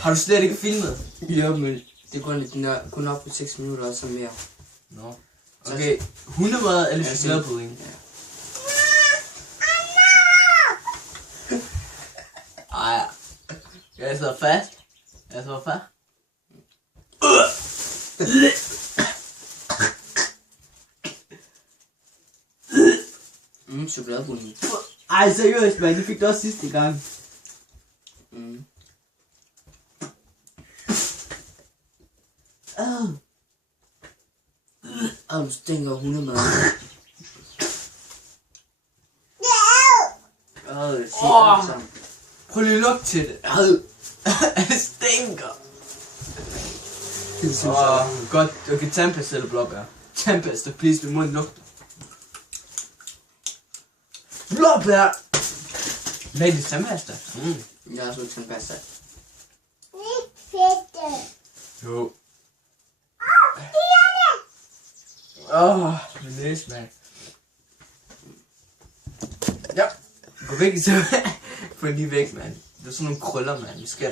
Har du slet ikke filmet? Ja, men det går kun op på 6 minutter og så mere. Nå. Okay, hundemad eller Ja, chokoladepudding? Ja. Ej, jeg sidder fast. Jeg sidder fast. Chokoladepudding. Ej, seriøst, man. Det fik du også sidste gang. Du stinker 100 mad. Prøv lige at lugte til det. Det stinker. Det synes jeg. Godt. Okay, tandpasta eller blåbær. Tandpasta, please. Min mund lugter. Blåbær! Hvad er det tandpasta? Jeg har så tandpasta. Jo. Min næse, mand. Ja. Gå væk, så. Få lige væk, mand. Det er sådan nogle krøller, mand. Vi skal